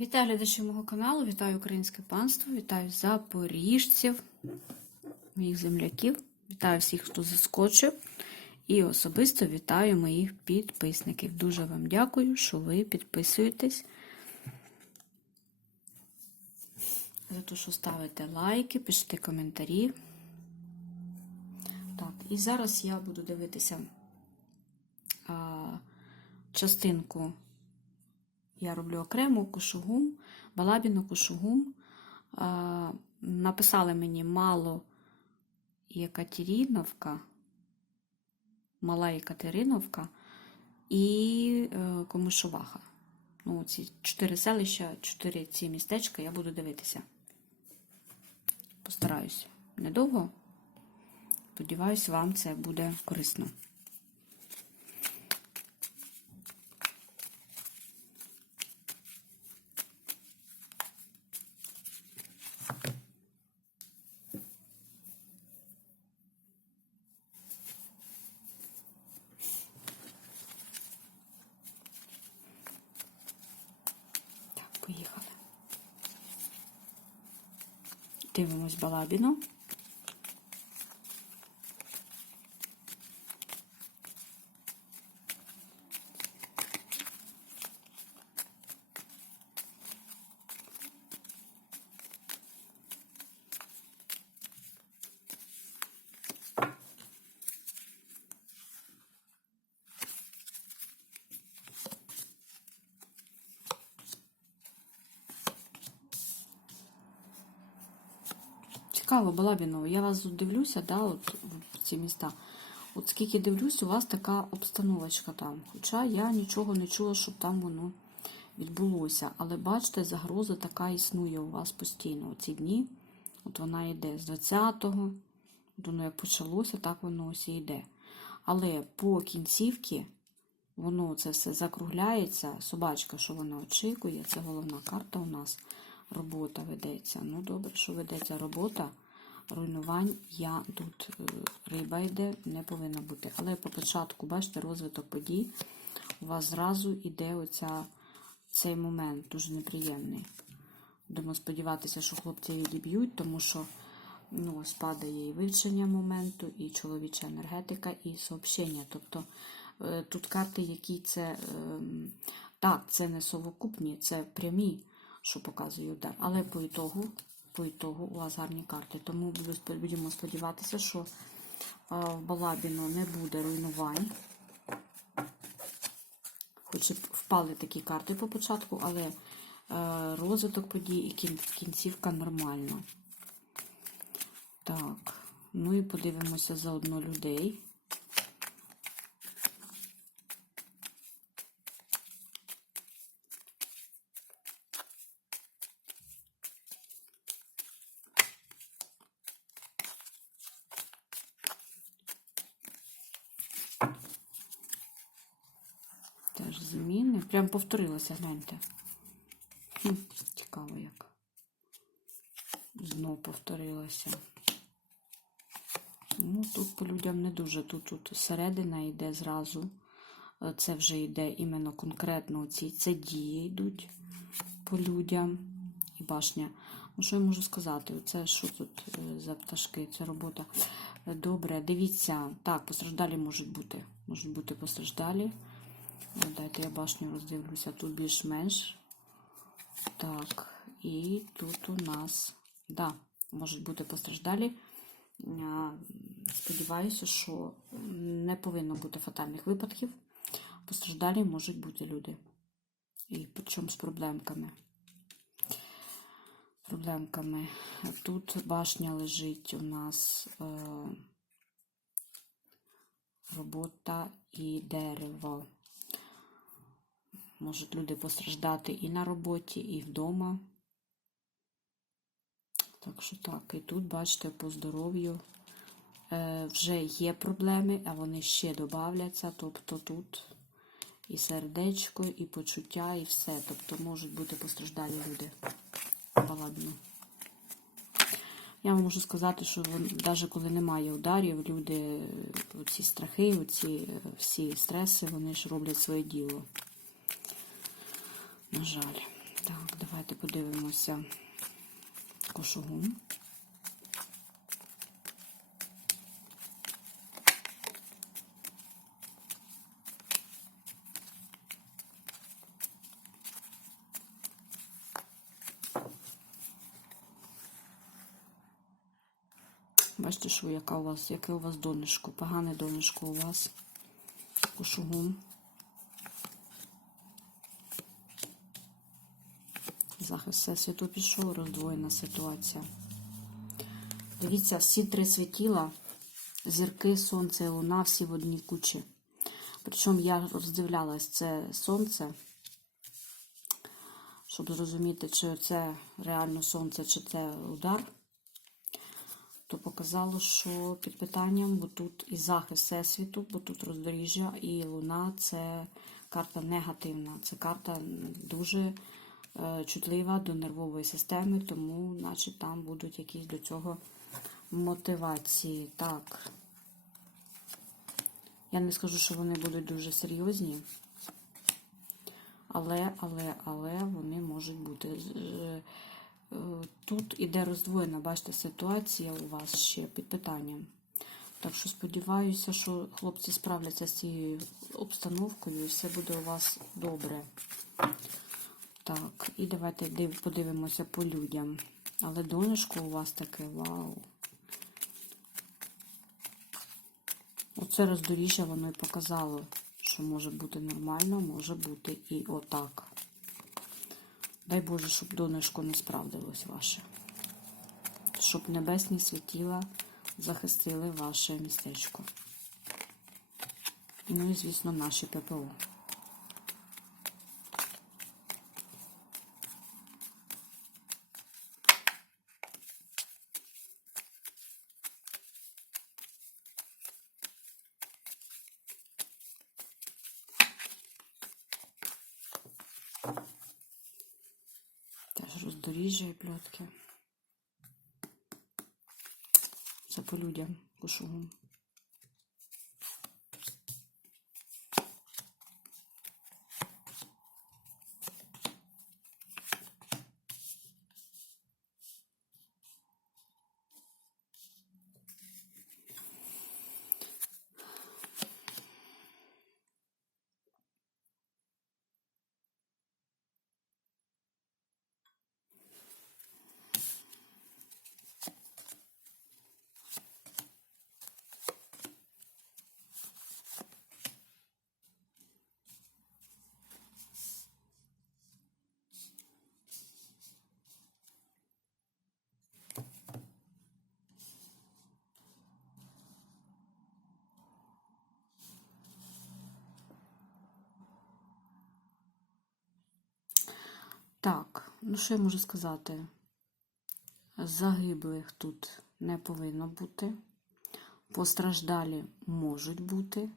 Вітаю глядачів мого каналу, вітаю українське панство, вітаю запоріжців, моїх земляків, вітаю всіх, хто заскочив. І особисто вітаю моїх підписників. Дуже вам дякую, що ви підписуєтесь. За те, що ставите лайки, пишете коментарі. Так, і зараз я буду дивитися а, частинку. Я роблю окремо кушугум, балабіну кушугум. Написали мені мало Єкатеріновка, мала Єкатериновка і е, Комишуваха. Ну, ці чотири селища, чотири ці містечка я буду дивитися. Постараюсь недовго. Сподіваюсь, вам це буде корисно. Так, поїхали. Дивимось балабіну. Цікаво, Балабіново, я вас дивлюся, да, от в ці міста. От скільки дивлюсь, у вас така обстановочка там. Хоча я нічого не чула, щоб там воно відбулося. Але бачите, загроза така існує у вас постійно. Оці дні. От вона йде з 20-го, от воно як почалося, так воно ось і йде. Але по кінцівці воно це все закругляється. Собачка, що вона очікує, це головна карта у нас. Робота ведеться. Ну, добре, що ведеться робота. Руйнувань я тут е, риба йде, не повинна бути. Але по початку, бачите, розвиток подій. У вас зразу йде оця, цей момент, дуже неприємний. Будемо сподіватися, що хлопці відіб'ють, тому що ну, спадає і вивчення моменту, і чоловіча енергетика, і сообщення. Тобто е, тут карти, які це. ем, Так, це не совокупні, це прямі що показує удар. Але по ітогу, по ітогу у вас гарні карти. Тому будемо сподіватися, що в Балабіно не буде руйнувань. Хоч і впали такі карти по початку, але е, розвиток подій і кінцівка нормальна. Так, ну і подивимося заодно людей. Теж зміни. Прям повторилося, гляньте. Хм, цікаво як. Знов повторилося. Ну, тут по людям не дуже. Тут, тут середина йде зразу. Е, Це вже йде іменно конкретно ці це дії йдуть по людям. І башня. Ну, що я можу сказати? Це що тут е, за пташки? Це робота. Е, Добре, дивіться. Так, постраждалі можуть бути. Можуть бути постраждалі. Ну, Дайте я башню роздивлюся. Тут більш-менш. Так, і тут у нас, да, можуть бути постраждалі. Сподіваюся, що не повинно бути фатальних випадків. Постраждалі можуть бути люди. І причому з проблемками. Проблемками. Тут башня лежить у нас е, робота і дерево. Можуть люди постраждати і на роботі, і вдома. Так що так, і тут, бачите, по здоров'ю е, вже є проблеми, а вони ще додавляться. Тобто тут і сердечко, і почуття, і все. Тобто можуть бути постраждалі люди. Балабно. Я вам можу сказати, що навіть коли немає ударів, люди, ці страхи, оці всі стреси, вони ж роблять своє діло. На жаль. Так, давайте подивимося кошугу. Бачите, що яка у вас, яке у вас донечко, погане донечко у вас. Кошугун. Захист всесвіту пішов, роздвоєна ситуація. Дивіться, всі три світіла, зірки, сонце і луна, всі в одній кучі. Причому я роздивлялась це сонце, щоб зрозуміти, чи це реально сонце, чи це удар. То показало, що під питанням, бо тут і захист всесвіту, бо тут роздоріжжя, і луна це карта негативна. Це карта дуже чутлива до нервової системи, тому, значить, там будуть якісь до цього мотивації. Так. Я не скажу, що вони будуть дуже серйозні, але, але, але вони можуть бути. Е, е, Тут іде роздвоєна, бачите, ситуація у вас ще під питанням. Так що сподіваюся, що хлопці справляться з цією обстановкою і все буде у вас добре. Так, і давайте подивимося по людям. Але донечко у вас таке, вау. Оце роздоріжжя воно і показало, що може бути нормально, може бути і отак. Дай Боже, щоб донечко не справдилось ваше. Щоб небесні світіла захистили ваше містечко. Ну і, звісно, наші ППО. Роздоріжжя і. Це по людям кошугум. Так, ну що я можу сказати? Загиблих тут не повинно бути. Постраждалі можуть бути.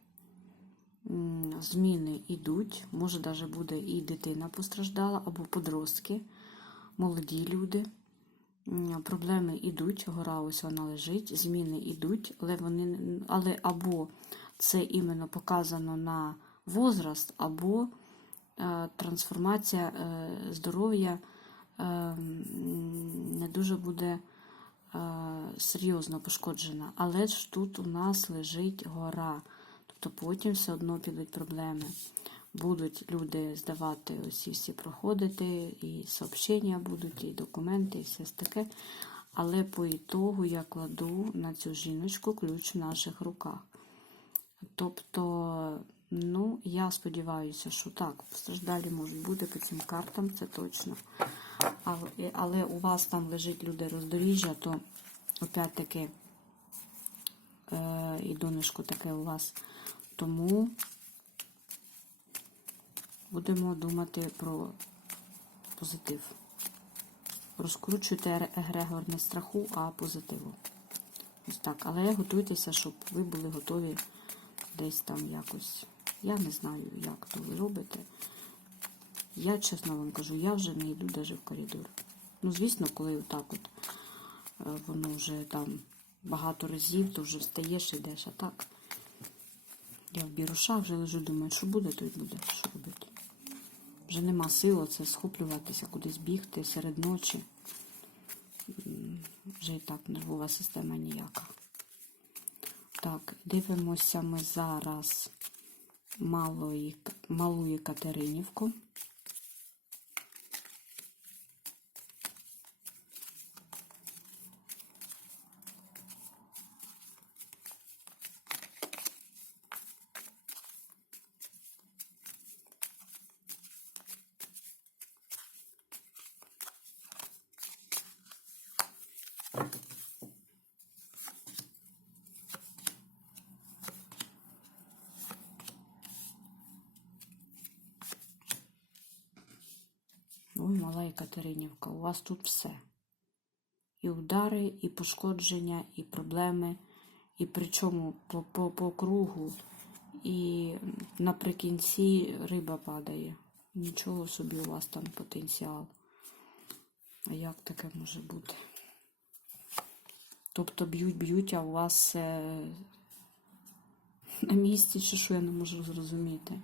Зміни йдуть. Може, навіть буде і дитина постраждала, або подростки, молоді люди. Проблеми йдуть, гора ось вона лежить, зміни йдуть, але вони але або це іменно показано на возраст, або е, трансформація е, здоров'я е, не дуже буде е, серйозно пошкоджена. Але ж тут у нас лежить гора. Тобто потім все одно підуть проблеми. Будуть люди здавати усі всі проходити, і сообщення будуть, і документи, і все таке. Але по ітогу я кладу на цю жіночку ключ в наших руках. Тобто, ну, я сподіваюся, що так, постраждалі можуть бути по цим картам, це точно. Але, але у вас там лежить люди роздоріжжя, то опять-таки е, і донечко таке у вас. Тому будемо думати про позитив. Розкручуйте егрегор не страху, а позитиву. Ось так. Але готуйтеся, щоб ви були готові десь там якось. Я не знаю, як то ви робите. Я чесно вам кажу, я вже не йду навіть в коридор. Ну, звісно, коли отак от е, воно вже там багато разів, то вже встаєш йдеш, а так. Я в біруша вже лежу, думаю, що буде, то й буде. Що робити? Вже нема сил це схоплюватися, кудись бігти серед ночі. Вже і так нервова система ніяка. Так, дивимося ми зараз малої, малу Екатеринівку. Мала Екатеринівка, у вас тут все. І удари, і пошкодження, і проблеми, і причому по, по, по кругу, і наприкінці риба падає. Нічого собі у вас там потенціал. А як таке може бути? Тобто б'ють, б'ють, а у вас е, на місці чи що я не можу зрозуміти.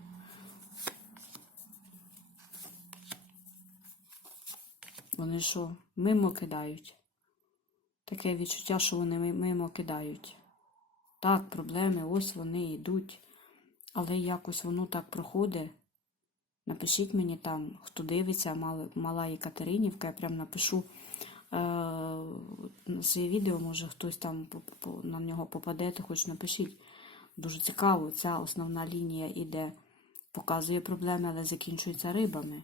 Вони що, мимо кидають? Таке відчуття, що вони мимо кидають. Так, проблеми, ось вони йдуть. Але якось воно так проходить. Напишіть мені там, хто дивиться, мала, Екатеринівка, я прям напишу е, своє відео, може хтось там на нього попадете, хоч напишіть. Дуже цікаво, ця основна лінія іде, показує проблеми, але закінчується рибами.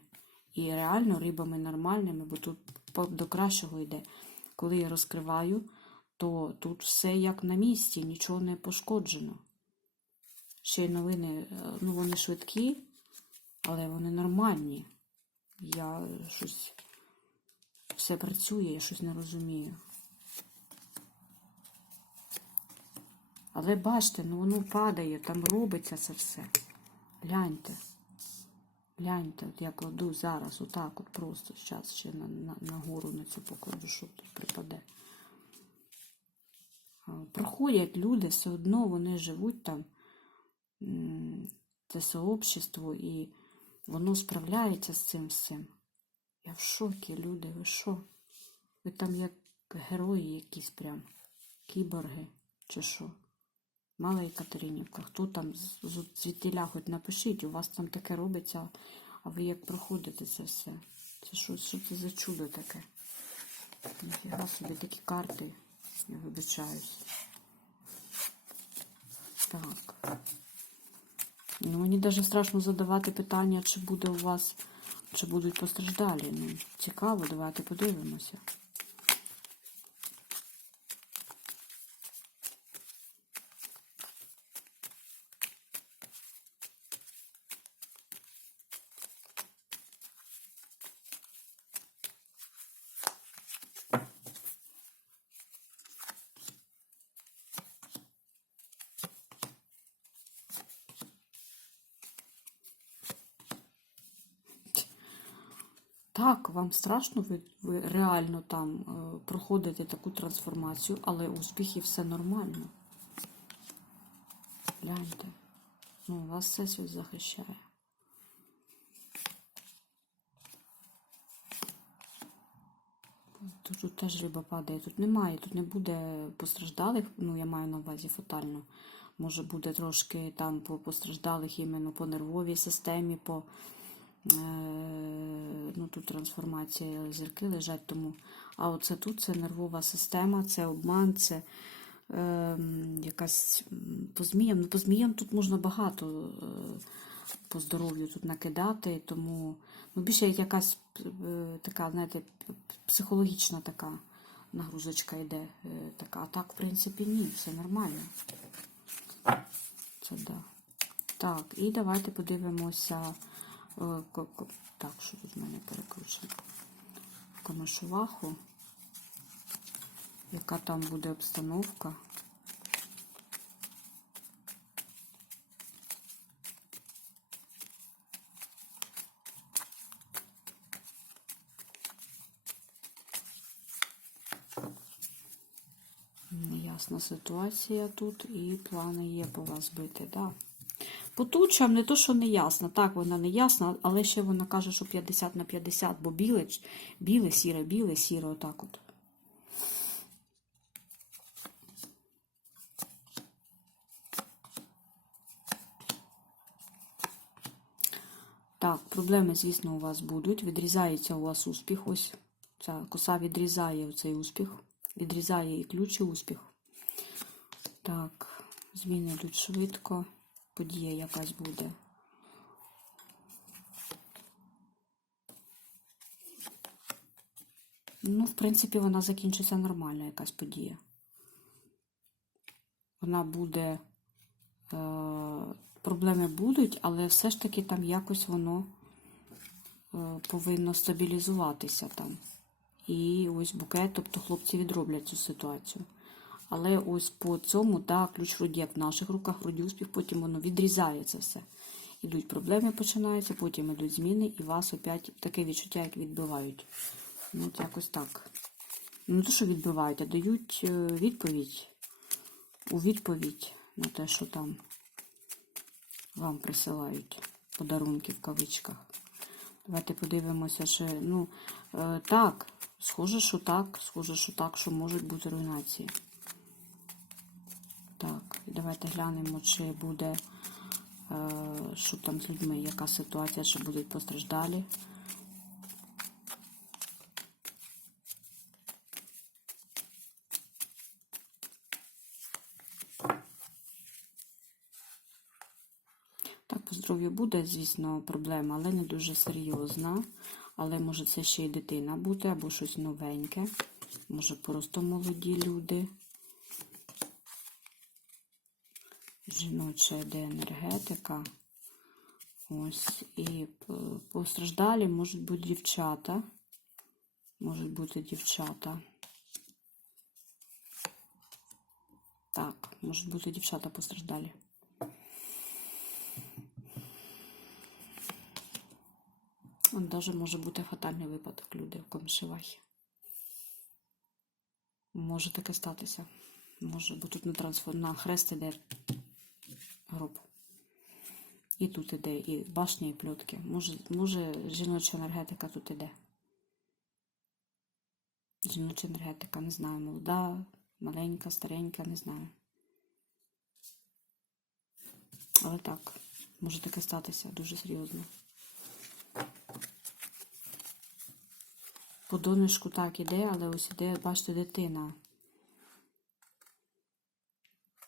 І реально рибами нормальними, бо тут до кращого йде. Коли я розкриваю, то тут все як на місці, нічого не пошкоджено. Ще й новини, е, ну вони швидкі, але вони нормальні. Я щось все працює, я щось не розумію. Але бачите, ну воно падає, там робиться це все. Гляньте. Гляньте, от я кладу зараз, отак от просто зараз ще на, на, на на цю покладу, що тут припаде. Проходять люди, все одно вони живуть там, це сообщество, і воно справляється з цим всім. Я в шокі, люди, ви що? Ви там як герої якісь прям, кіборги, чи що? Мала Екатеринівка, хто там звідтіля хоч напишіть, у вас там таке робиться, а ви як проходите це все? Це що, що це за чудо таке? Ніфіга собі такі карти, я вибачаюсь. Так. Ну, мені навіть страшно задавати питання, чи буде у вас, чи будуть постраждалі. Ну, цікаво, давайте подивимося. Так, вам страшно, ви, ви реально там е, проходите таку трансформацію, але успіхи все нормально. Гляньте. Ну, вас всесвіт захищає. Тут, теж риба падає. Тут немає, тут не буде постраждалих, ну я маю на увазі фатально. Може буде трошки там по постраждалих іменно по нервовій системі, по е, тут трансформація зірки лежать, тому. А оце тут це нервова система, це обман, це е, якась по зміям. Ну, по зміям тут можна багато е, по здоров'ю тут накидати, тому ну, більше якась е, така, знаєте, психологічна така нагрузочка йде. е, така. А так, в принципі, ні, все нормально. Це да. Так, і давайте подивимося. Так, що тут в мене перекручено? Комишуваху. Яка там буде обстановка? Неясна ситуація тут і плани є по вас бити, да. По не то, що не ясно. Так, вона не ясна, але ще вона каже, що 50 на 50, бо біле, біле, сіре, біле, сіре, отак от. Так, проблеми, звісно, у вас будуть. Відрізається у вас успіх. Ось ця коса відрізає цей успіх. Відрізає і ключ, і успіх. Так, зміни йдуть швидко. Подія якась буде. Ну, в принципі, вона закінчиться нормально, якась подія. Вона буде. Е, проблеми будуть, але все ж таки там якось воно е, повинно стабілізуватися там. І ось букет, тобто хлопці відроблять цю ситуацію. Але ось по цьому, так, ключ вроді як в наших руках, вроді успіх, потім воно відрізає це все. Ідуть проблеми, починаються, потім ідуть зміни, і вас опять таке відчуття, як відбивають. Ну, от якось так. Ну, то, що відбивають, а дають е, відповідь у відповідь на те, що там вам присилають подарунки в кавичках. Давайте подивимося ще. Ну, е, так, схоже, що так, схоже, що так, що можуть бути руйнації. Так, давайте глянемо, чи буде, е, що там з людьми, яка ситуація, чи будуть постраждалі. Так, по здоров'ю буде, звісно, проблема, але не дуже серйозна. Але може це ще й дитина бути, або щось новеньке. Може просто молоді люди. Жіноча йде енергетика. Ось. І постраждалі можуть бути дівчата. Можуть бути дівчата. Так, можуть бути дівчата постраждалі. Даже може бути фатальний випадок люди в Комишевахі. Може таке статися. Може, бо тут на трансфер на хрест іде гроб. І тут іде, і башня, і пльотки. Може, може жіноча енергетика тут іде. Жіноча енергетика, не знаю, молода, маленька, старенька, не знаю. Але так, може таке статися дуже серйозно. По донечку так іде, але ось іде, бачите, дитина.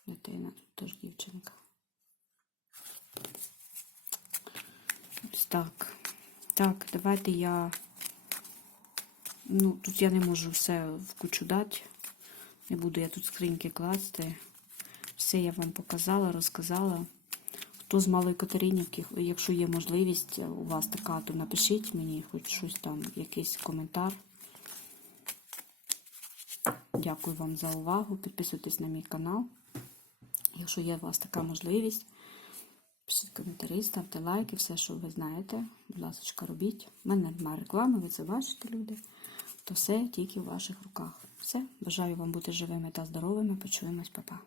Дитина, тут теж дівчинка. Так. Так, давайте я. Ну, тут я не можу все в кучу дати. Не буду я тут скриньки класти. Все я вам показала, розказала. Хто з Малої Катеринівки, якщо є можливість у вас така, то напишіть мені хоч щось там, якийсь коментар. Дякую вам за увагу. Підписуйтесь на мій канал. Якщо є у вас така можливість, пишіть коментарі, ставте лайки, все, що ви знаєте. Будь ласка, робіть. У мене немає реклами, ви це бачите, люди. То все тільки в ваших руках. Все. Бажаю вам бути живими та здоровими. Почуємось, Па-па.